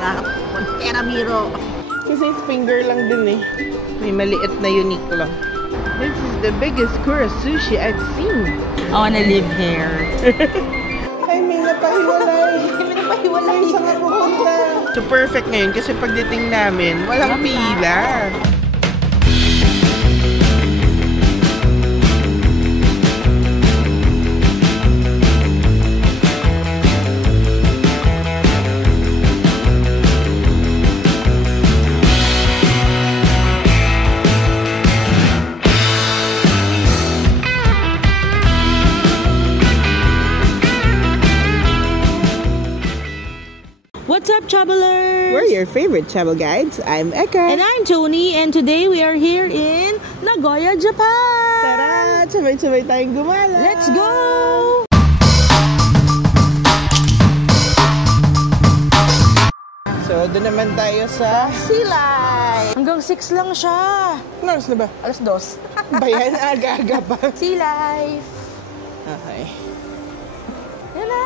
para Montera Biro. Kasi finger lang din eh. May maliit na unique lang. This is the biggest Kura sushi I've seen. I wanna live here. Ay, may napahiwalay. May napahiwalay. Saan nga pupunta? So perfect ngayon kasi pagdating namin, walang pila. What's up, travelers? We're your favorite travel guides. I'm Eka. And I'm Tony, and today we are here in Nagoya, Japan. Tara! Sabay-sabay tayong gumala. Let's go! So, doon naman tayo sa Sea Life. Hanggang 6 lang siya. Ano oras na ba? Alas 2. Bayan, aga-aga pa. Sea Life. Okay. Yan na.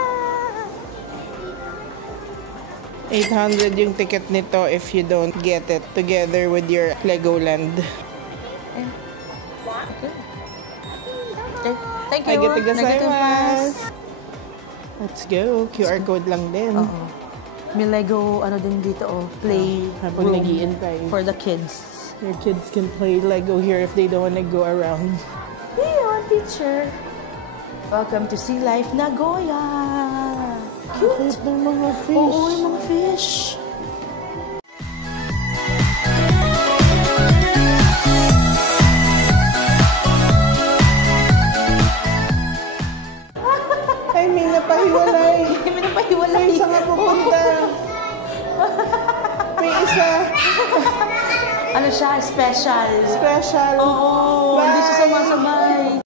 800 yung ticket nito if you don't get it together with your Legoland. Thank you. Arigatou gozaimasu. Let's go. QR code lang din. Oo. May Lego, ano din dito, play Habang room nag-iintay. for the kids. Your kids can play Lego here if they don't want to go around. Hey, teacher. Welcome to Sea Life Nagoya. Cute ng mga fish. Oo, yung mga fish. Ay, may napahiwalay. May napahiwalay. Saan nga pupunta? May isa. Ano siya? Special. Special. Oo, hindi siya sumasabay.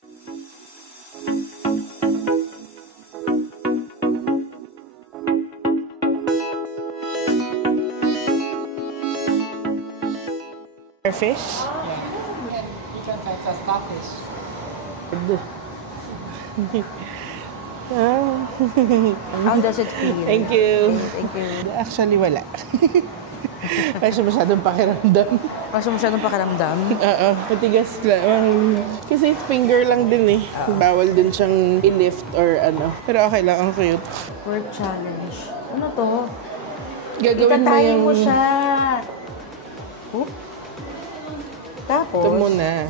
Fish? How does it feel? Thank you. Thank you. Actually, wala. Kasi masyadong pakiramdam. Kaso masyadong pakiramdam. Oo, matigas lang. Kasi finger lang din eh. Bawal din siyang i-lift or ano. Pero okay lang, ang cute. Word challenge. Ano to? Gagawin mo Itatayin yung... mo siya. Oh. Tapos, Ito muna.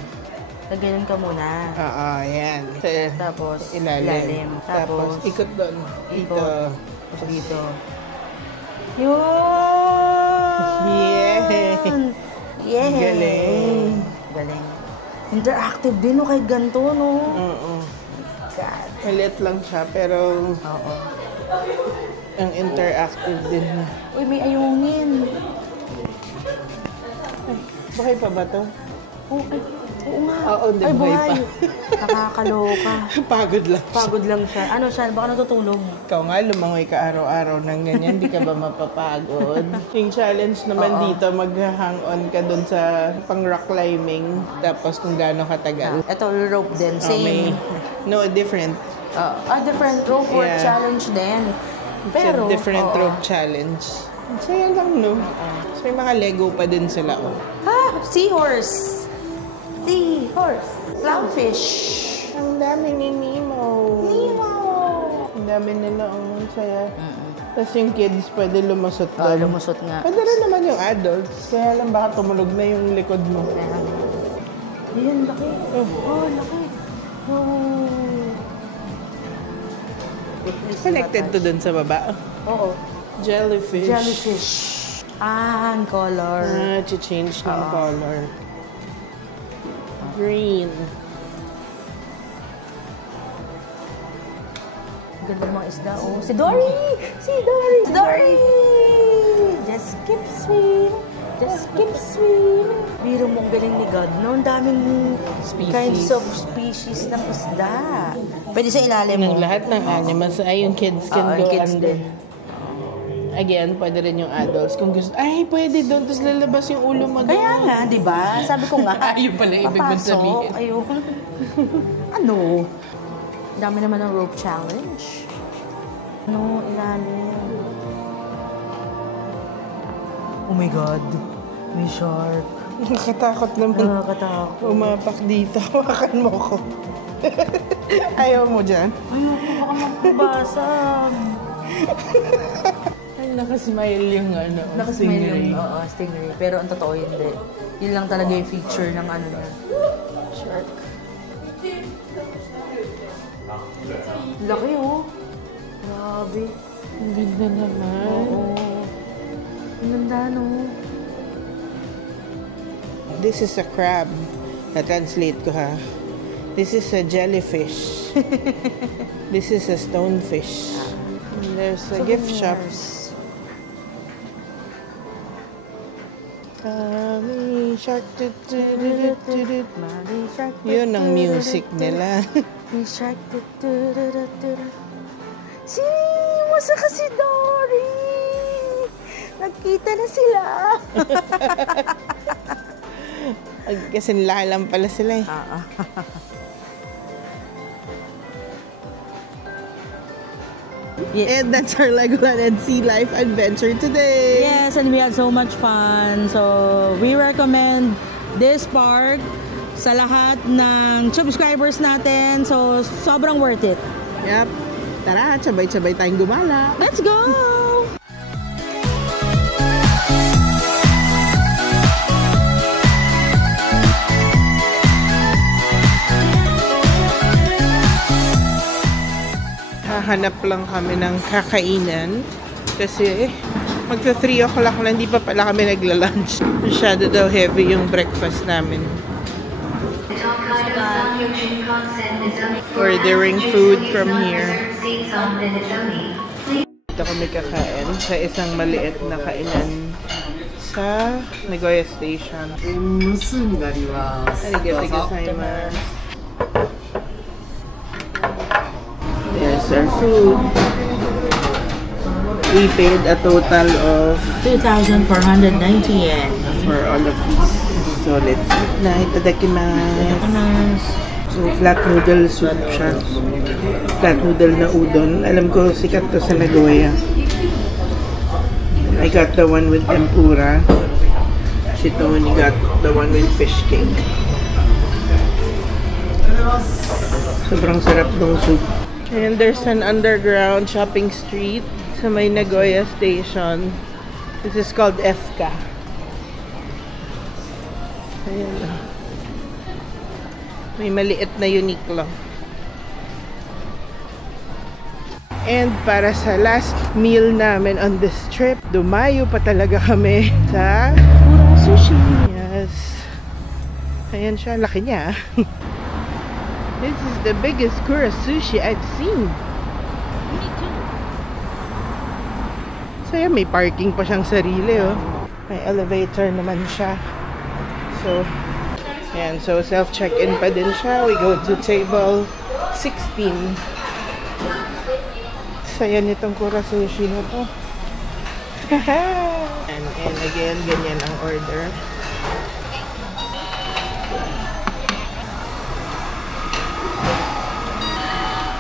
lagayan ka muna. Oo, yan. Tapos, Ilalim. Tapos, ikot doon. Dito. Tapos dito. Yun! Yeah! Yeah! Galing. Galing. Interactive din, no? Kahit ganito, no? Oo. God. Maliit lang siya, pero Oo. ang interactive din niya. Uy, may ayungin. Buhay pa ba to? Oo, ay, oo nga. Oo, di Ay, buhay buhay. Nakakaloka. Pagod lang siya. Pagod lang siya. Ano siya? Baka natutulog. Ikaw nga, lumangoy ka araw-araw ng ganyan, di ka ba mapapagod? Yung challenge naman dito, mag-hang on ka dun sa pang-rock climbing, tapos kung gaano katagal. Ito, rope din. May, Same. no, different. Different rope or Yeah. challenge din. It's Pero, a different oo. rope challenge. Saya lang, no? So, yung mga Lego pa din sila, oh. Ha! Seahorse! Seahorse! Clownfish! Ang dami ni Nemo. Nemo! Ang dami nila, ang saya. Tapos yung kids, pwede lumusot doon. Lumusot nga. Pwede rin naman yung adults. Kaya lang baka tumulog na yung likod mo. Ayan, laki. Oh, laki. Oh. Connected to dun sa baba. Oo. Jellyfish. Jellyfish. Ang color. Change ng color. Green. Ganda ng mga isda. Oh, si Dory! Si Dory! Si Dory! Just keep swim. Just keep swim. Biro mong galing ni God, no? Ang daming kinds of species ng isda. Pwede sa ilalim mo. Ng lahat ng animals, ay yung kids can go kids under. din. Again, pwede rin yung adults. Kung gusto, ay, pwede doon. Tapos lalabas yung ulo mo doon. Kaya nga, di ba? Sabi ko nga. Ayun pala, ibig mong sabihin. Ayun. Ano? Dami naman ng rope challenge. Ano, ilalim. Oh my God. May shark. Nakatakot naman. Nakakatakot. Umapak dito. Hawakan mo ko. Ayaw mo dyan? Ayoko, baka magpabasag. Ay, nakasmile yung ano. Nakasmile yung stingray. Pero ang totoo hindi. Yun lang talaga yung feature ng ano niya. Shark. Laki oh. Grabe. Ang ganda naman. Oo. Ang ganda no. This is a crab. Na-translate ko ha. This is a jellyfish. This is a stonefish. And there's a gift shop. Mommy shark. Yun ang music nila. Shark. Masa ka si Dory? Nagkita na sila. Kasi nilalang pala sila eh. Yeah. And that's our Legoland and Sea Life adventure today. Yes, and we had so much fun. So, we recommend this park sa lahat ng subscribers natin. So, sobrang worth it. Yep. Tara, sabay-sabay tayong gumala. Let's go! Hahanap lang kami ng kakainan kasi magta 3 o'clock na, hindi pa pala kami nagla-lunch. Masyado daw heavy yung breakfast namin. Ordering food from here. Dito kami kakain sa isang maliit na kainan sa Nagoya Station. Arigatou gozaimasu. There's our food. We paid a total of 2,490 yen. for all of these. So let's eat na. Itadakimasu. So flat noodle soup siya. Flat noodle na udon. Alam ko sikat to sa Nagoya. I got the one with tempura. Si Tony got the one with fish cake. Sobrang sarap ng soup. And there's an underground shopping street sa may Nagoya Station. This is called Efka. Ayan na. May maliit na Uniqlo. And para sa last meal namin on this trip, dumayo pa talaga kami sa Kura Sushi. Yes. Ayan siya, laki niya. This is the biggest Kura Sushi I've seen. Me too. So yeah, may parking pa siyang sarili oh. May elevator naman siya. So, ayan. So self-check-in pa din siya. We go to table 16. Saya nitong Kura Sushi na to. and again, ganyan ang order.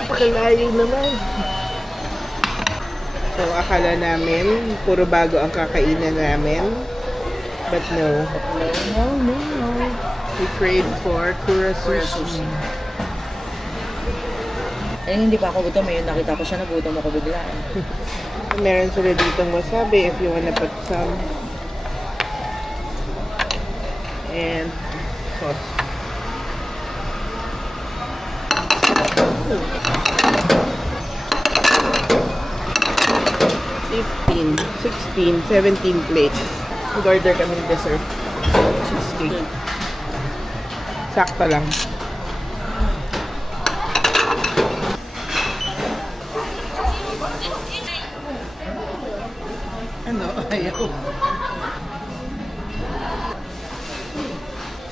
Pakalayo naman. So, akala namin, puro bago ang kakainan namin. But no. No. We crave for Kura Sushi. Eh, hindi pa ako gutom. Ayun, nakita ko siya, nagutom ako bigla. Meron sila ditong wasabi if you wanna put some. And sauce. $15, $16, $17 plates. Mag-order kami ng dessert. Cheesecake. Sakto lang. Ano? Ayaw.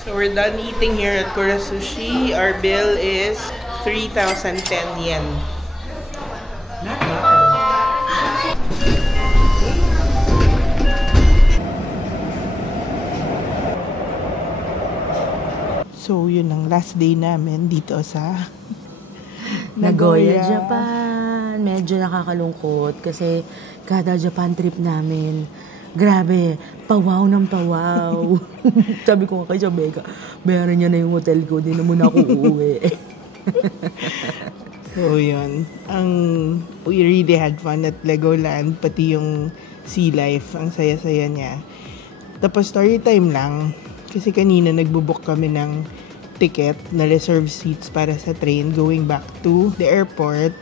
So we're done eating here at Kura Sushi. Our bill is 3,010 yen. So, yun ang last day namin dito sa Nagoya, Japan. Medyo nakakalungkot kasi kada Japan trip namin, Grabe, pawaw ng pawaw. Sabi ko nga kay Chabeka, bayaran niya na yung hotel ko, di na muna ako uuwi. So, yun. We really had fun at Legoland, pati yung sea life. Ang saya-saya niya. Tapos, story time lang. Kasi kanina nagbubook kami ng ticket na reserved seats para sa train going back to the airport.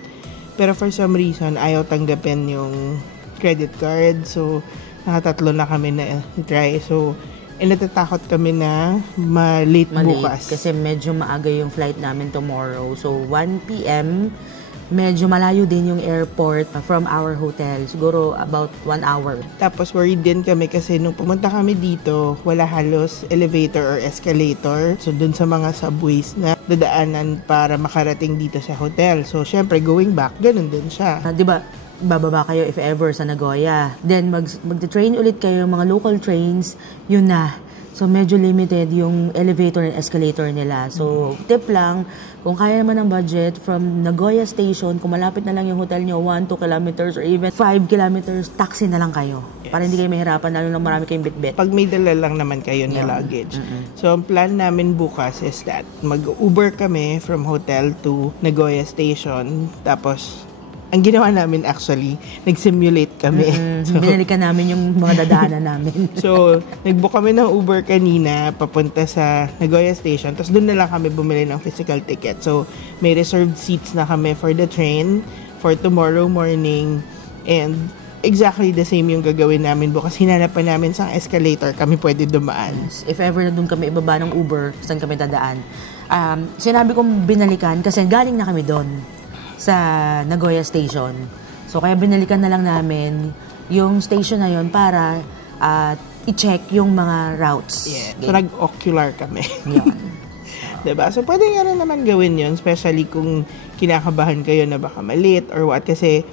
Pero for some reason, ayaw tanggapin yung credit card. So, nakatatlo na kami na try. So, natatakot kami na ma-late bukas. Kasi medyo maaga yung flight namin tomorrow. So, 1 p.m., medyo malayo din yung airport from our hotel. Siguro about 1 hour. Tapos worried din kami kasi nung pumunta kami dito, wala halos elevator or escalator. So, dun sa mga subways na dadaanan para makarating dito sa hotel. So, syempre, going back, ganun din siya. Diba, bababa kayo if ever sa Nagoya. Then, mag-train ulit kayo, mga local trains, yun na. So, medyo limited yung elevator and escalator nila. So, tip lang, kung kaya naman ang budget, from Nagoya Station, kung malapit na lang yung hotel nyo, 1-2 kilometers or even 5 kilometers, taxi na lang kayo. Yes. Para hindi kayo mahirapan, lalo na marami kayong bitbit. Pag may dala lang naman kayo na luggage. So, ang plan namin bukas is that mag-Uber kami from hotel to Nagoya Station. Tapos, ang ginawa namin actually, nag-simulate kami. So, binalikan namin yung mga dadaanan namin. So, nag-book kami ng Uber kanina papunta sa Nagoya Station. Tapos doon na lang kami bumili ng physical ticket. So, may reserved seats na kami for the train for tomorrow morning. And exactly the same yung gagawin namin bukas. Hinanap pa namin sa escalator kami pwede dumaan. If ever na doon kami ibaba ng Uber, saan kami dadaan. Sinabi kong binalikan kasi galing na kami doon sa Nagoya Station. So, kaya binalikan na lang namin yung station na yon para i-check yung mga routes. Yeah. So, nag-ocular kami. Yun. Diba? So, pwede nga rin naman gawin yun, especially kung kinakabahan kayo na baka malate or what. Kasi,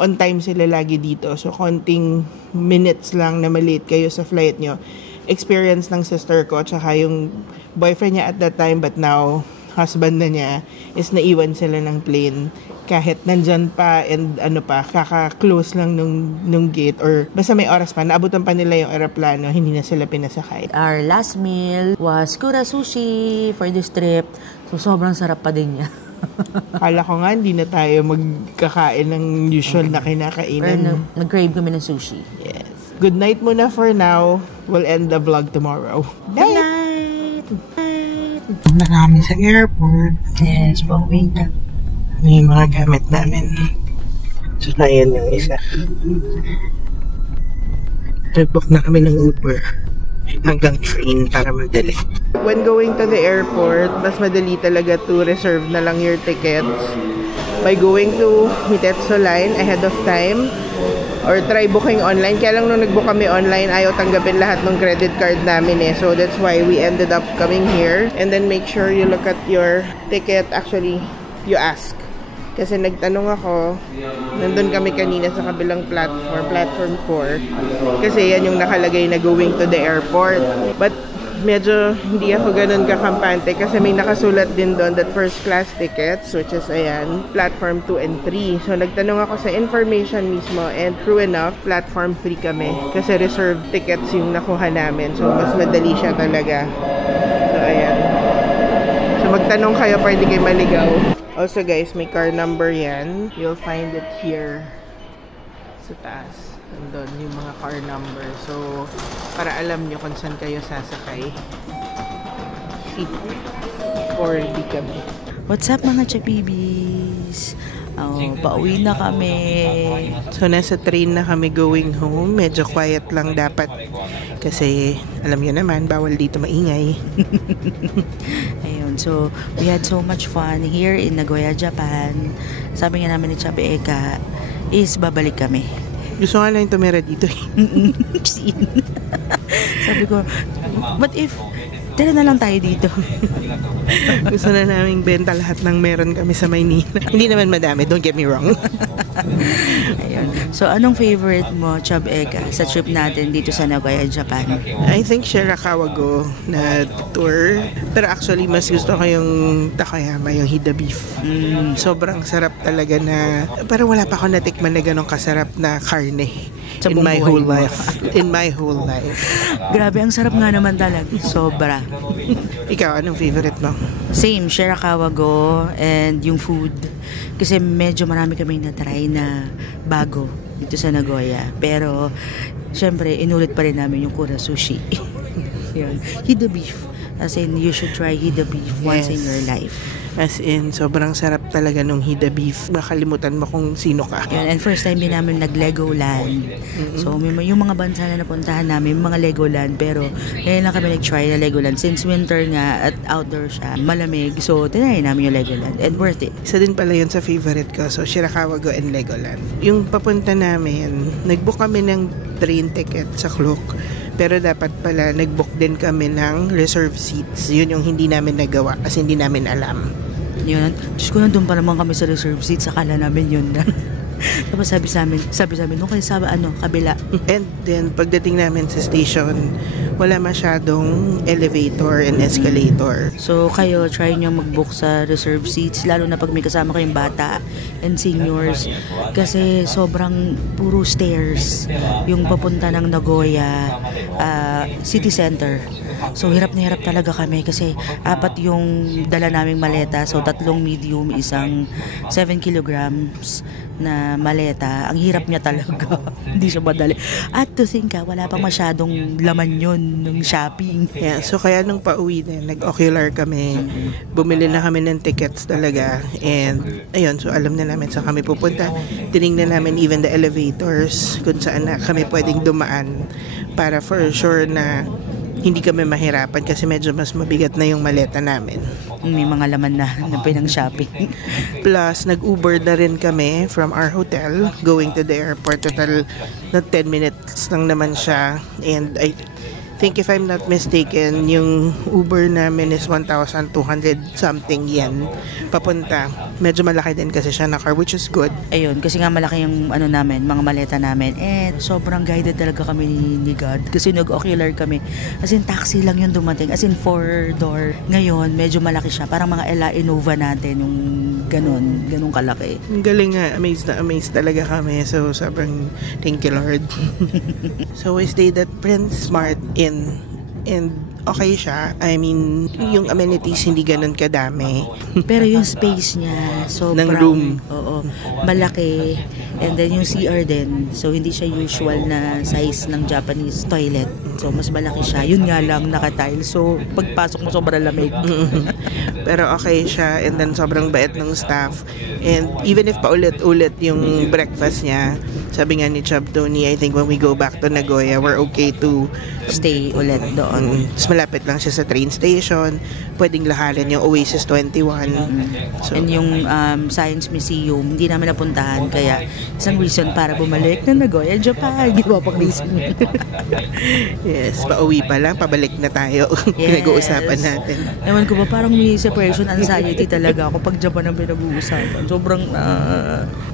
on time sila lagi dito. So, konting minutes lang na malate kayo sa flight nyo. Experience ng sister ko, tsaka yung boyfriend niya at that time, but now, husband na niya, is naiwan sila ng plane kahit nandyan pa and kaka-close lang nung gate or basta may oras pa, naabutan pa nila yung aeroplano, hindi na sila pinasakay. Our last meal was Kura Sushi for this trip. So, sobrang sarap pa din niya. Kala ko nga, hindi na tayo magkakain ng usual na kinakainan. Nag-crave kami ng sushi. Yes. Good night muna for now. We'll end the vlog tomorrow. Good night! Punta namin sa airport. Yes, pauwi na. May mga gamit namin. So, na yan yung isa. Nag-book na kami ng Uber hanggang train para madali. When going to the airport, mas madali talaga to reserve na lang your tickets by going to Mitetsu Line ahead of time or try booking online. Kaya lang nung nag-book kami online, ayaw tanggapin lahat ng credit card namin eh. So that's why we ended up coming here. And then make sure you look at your ticket. Actually, you ask. Kasi nagtanong ako, nandun kami kanina sa kabilang platform 4. Kasi yan yung nakalagay na going to the airport. But medyo hindi ako ganun kakampante kasi may nakasulat din doon that first class tickets, which is ayan, platform 2 and 3. So nagtanong ako sa information mismo and true enough, platform 3 kami kasi reserved tickets yung nakuha namin. So mas madali siya talaga. So ayan. So magtanong kayo para hindi kayo maligaw. Also guys, may car number yan. You'll find it here sa taas. Nandun yung mga car number. So, para alam nyo kung saan kayo sasakay. Seat 4D kami. What's up mga chapibis? Pauwi na kami. So, nasa train na kami going home. Medyo quiet lang dapat. Kasi, alam nyo naman, bawal dito maingay. Ayun, so, we had so much fun here in Nagoya, Japan. Sabi nga namin ni Chabi Eka, is babalik kami. Gusto nga lang tumira dito. Sabi ko, what if, tira na lang tayo dito. Gusto na naming benta lahat ng meron kami sa Maynila. Hindi naman madami, don't get me wrong. Ayun. So, anong favorite mo, Chub Eka, sa trip natin dito sa Nagoya, Japan? I think Shirakawa-go na tour. Pero actually, mas gusto ko yung Takayama, yung Hida beef. Sobrang sarap talaga na, parang wala pa ako natikman na ganong kasarap na karne Sa in buong my buhay whole mo. life. In my whole life. Grabe, ang sarap nga naman talaga. Sobra. Ikaw, anong favorite mo? Same, Shirakawa Go and yung food. Kasi medyo marami kami na-try na bago dito sa Nagoya. Pero, syempre, inulit pa rin namin yung Kura Sushi. Yun. Hida beef. As in, you should try Hida beef once in your life. As in, sobrang sarap talaga nung Hida beef. Makalimutan mo kung sino ka. Yun. And first time din namin nag-Legoland. So, yung mga bansa na napuntahan namin, mga Legoland. Pero, ngayon lang kami nag-try na Legoland. Since winter nga at outdoor siya, malamig. So, tinry namin yung Legoland. And worth it. Isa din pala yun sa favorite ko. So, Shirakawa-go and Legoland. Yung papunta namin, nag-book kami ng train ticket sa Klook. Pero dapat pala, nag-book din kami ng reserve seats. Yun yung hindi namin nagawa kasi hindi namin alam. Yun. Diyos ko, nandun pa naman kami sa reserve seats. Akala namin yun na. Tapos sabi sa amin, nung kayo sa kabila. And then, pagdating namin sa station, wala masyadong elevator and escalator. So, kayo, try nyo mag-book sa reserve seats, lalo na pag may kasama kayong bata and seniors. Kasi sobrang puro stairs yung papunta ng Nagoya City Center. So, hirap na hirap talaga kami kasi 4 yung dala naming maleta. So, 3 medium, isang 7 kilograms na maleta. Ang hirap niya talaga. Hindi siya madali. At to think wala pa masyadong laman yun ng shopping. Yeah, so kaya nung pauwi na, nag-ocular kami. Bumili na kami ng tickets talaga. And, ayun, so alam na namin saan kami pupunta. Tinignan namin even the elevators kung saan na kami pwedeng dumaan para for sure na hindi kami mahirapan kasi medyo mas mabigat na yung maleta namin. May mga laman na pinang shopping. Plus, nag-Uber na rin kami from our hotel going to the airport. Total na 10 minutes lang naman siya. And I think if I'm not mistaken, yung Uber namin is 1,200 something yen papunta. Medyo malaki din kasi siya na car, which is good. Ayun, kasi nga malaki yung namin, mga maleta namin. And sobrang guided talaga kami ni God. Kasi nag-ocular kami. As in, taxi lang yung dumating. As in, 4-door. Ngayon, medyo malaki siya. Parang mga Ela Innova natin, yung ganun kalaki. Ang galing nga, amazed na amazed talaga kami. So, sobrang thank you, Lord. So, we stayed at Prince Smart Inn. And okay siya. I mean, yung amenities hindi ganun kadami. Pero yung space niya, sobrang... Ng room. Oo, malaki. And then yung CR din. So, hindi siya usual na size ng Japanese toilet. So, mas malaki siya. Yun nga lang, naka-tile. So, pagpasok mo, sobrang lamig. Pero okay siya. And then, sobrang bait ng staff. And even if paulit-ulit yung breakfast niya, sabi nga ni Chub Tony, I think when we go back to Nagoya, we're okay to Stay ulit doon. Mas malapit lang siya sa train station. Pwedeng lahanan yung Oasis 21. So, And yung Science Museum, hindi namin napuntahan. Kaya, isang reason para bumalik na Nagoya, Japan. Ginawa pang reason. yes, pauwi pa lang, pabalik na tayo. Yes. Pinag-uusapan natin. Ewan ko ba, parang may separation anxiety talaga ako pag Japan ang pinag-uusapan. Sobrang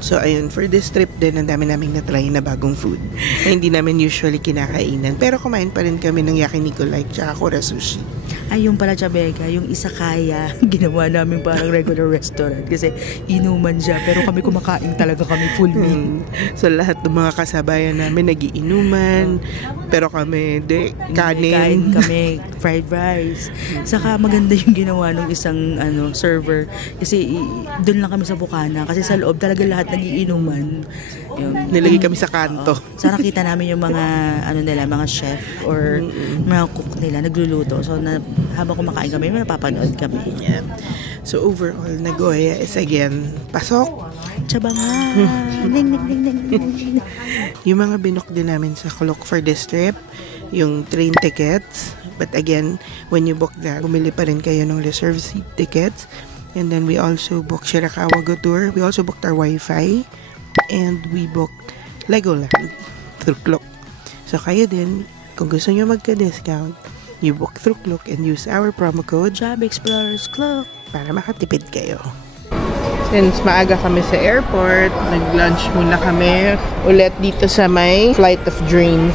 So, ayun, for this trip din, ang dami naming na-try na bagong food na hindi namin usually kinakainan. Pero kumain pa rin kami ng yakiniku like tsaka Kura Sushi. Ay, yung pala, Chabeka, yung Isakaya, ginawa namin parang regular restaurant kasi inuman siya. Pero kami kumakain talaga kami full meal. So, lahat ng mga kasabayan namin nagiinuman. Pero kami, kanin. Kain kami, fried rice. Saka maganda yung ginawa ng isang server. Kasi doon lang kami sa Bukana. Kasi sa loob talaga lahat nagiinuman. Yun. Nilagay kami sa kanto. Sana kita namin yung mga mga chef or mga cook nila nagluluto. So habang kumakain kami, napapanood kami. Yeah. So overall, Nagoya is again pasok. Tsaba nga. Ning, ning, ning, ning, ning. Yung mga binook din namin sa Klook for this trip, yung train tickets. But again, when you book that, bumili pa rin kayo ng reserve seat tickets. And then we also booked Shirakawa Go tour. We also booked our Wi-Fi. And we booked Legoland through Klook. So kayo din, kung gusto nyo magka-discount, you book through Klook and use our promo code Job Explorers Club para makatipid kayo. So Since maaga kami sa airport, nag-lunch muna kami ulit dito sa may Flight of Dreams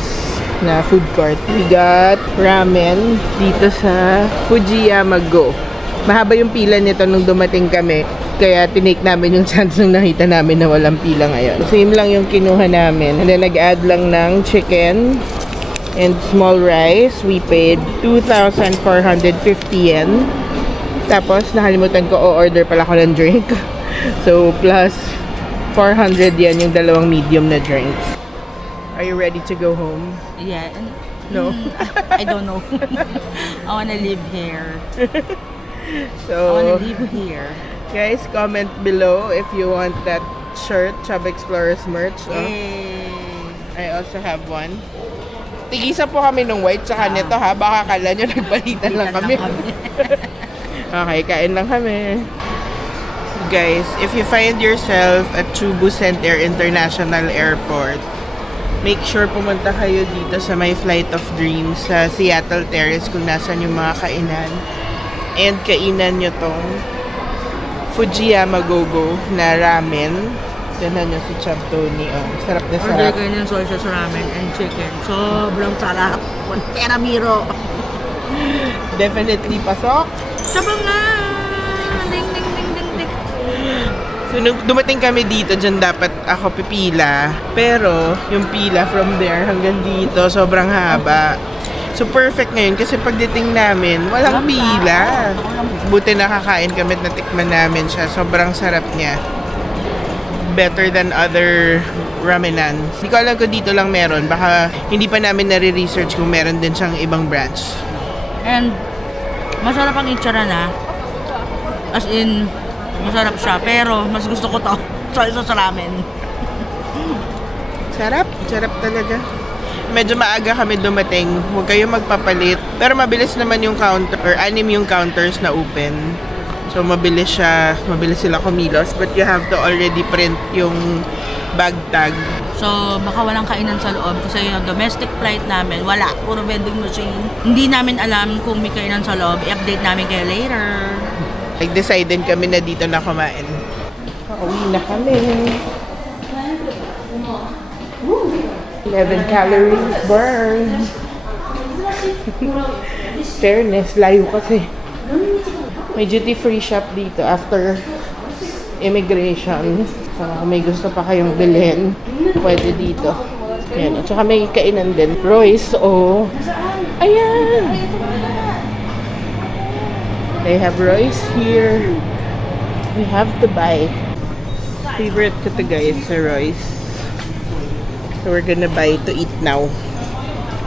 na food court. We got ramen dito sa Fujiyama Go. Mahaba yung pila nito nung dumating kami. Kaya tinake namin yung chance nung nakita namin na walang pila ngayon. Same lang yung kinuha namin. And then nag-add lang ng chicken and small rice. We paid 2,450 yen. Tapos nakalimutan ko, o-order pala ko ng drink. So plus 400 yen yung dalawang medium na drinks. Are you ready to go home? Yeah. No? I don't know. I wanna live here. So, I wanna live here. guys, comment below if you want that shirt, Chub Explorers merch. I also have one. Tigisa po kami ng white tsaka nito ha. Baka kala nyo nagbalitan lang kami. Okay, kain lang kami. Guys, if you find yourself at Chubu Center International Airport, make sure pumunta kayo dito sa may Flight of Dreams sa Seattle Terrace kung nasan yung mga kainan. And kainan nyo tong Fujiyama Go-Go na ramen. Ganun nyo si Chub Tony. Oh, sarap na sarap. Order kayo ng soy sauce ramen and chicken. Sobrang sarap. Teramiro. Definitely pasok. Sabang nga! Ding, ding, ding, ding, ding. So, nung dumating kami dito, dyan dapat ako pipila. Pero, yung pila from there hanggang dito, sobrang haba. So, perfect ngayon kasi pagdating namin, walang pila. Buti nakakain kami at natikman namin siya. Sobrang sarap niya. Better than other ramenan. Hindi ko alam kung dito lang meron. Baka hindi pa namin nare-research kung meron din siyang ibang branch. And, masarap ang itsura na. As in, masarap siya. Pero, mas gusto ko to. Soy sauce ramen. Sarap. Sarap talaga. Medyo maaga kami dumating. Huwag kayo magpapalit. Pero mabilis naman yung counter, or 6 yung counters na open. So, mabilis siya. Mabilis sila kumilos. But you have to already print yung bag tag. So, baka walang kainan sa loob. Kasi yung domestic flight namin, wala. Puro vending machine. Hindi namin alam kung may kainan sa loob. I-update namin kayo later. Nag-decide din kami na dito na kumain. Pauwi na kami. 11 calories burned. Fairness, layo kasi. May duty-free shop dito after immigration. So, kung may gusto pa kayong bilhin, pwede dito. Ayan. At saka may kainan din. Royce, oh. Ayan! They have Royce here. We have to buy. Favorite ko to guys sa Royce. So we're gonna buy to eat now.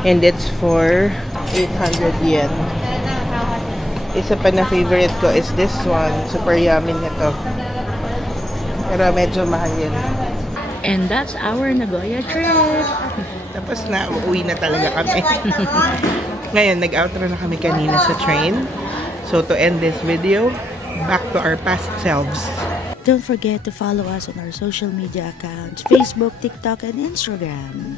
And it's for 800 yen. Isa pa na favorite ko is this one. Super yummy nito. Pero medyo mahal yan. And that's our Nagoya trip. Tapos na, uuwi na talaga kami. Ngayon, nag-outro na kami kanina sa train. So to end this video, back to our past selves. Don't forget to follow us on our social media accounts, Facebook, TikTok, and Instagram.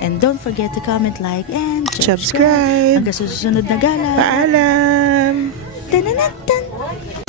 And don't forget to comment, like, and subscribe. Hanggang sa susunod na gala. Paalam! Tananatan!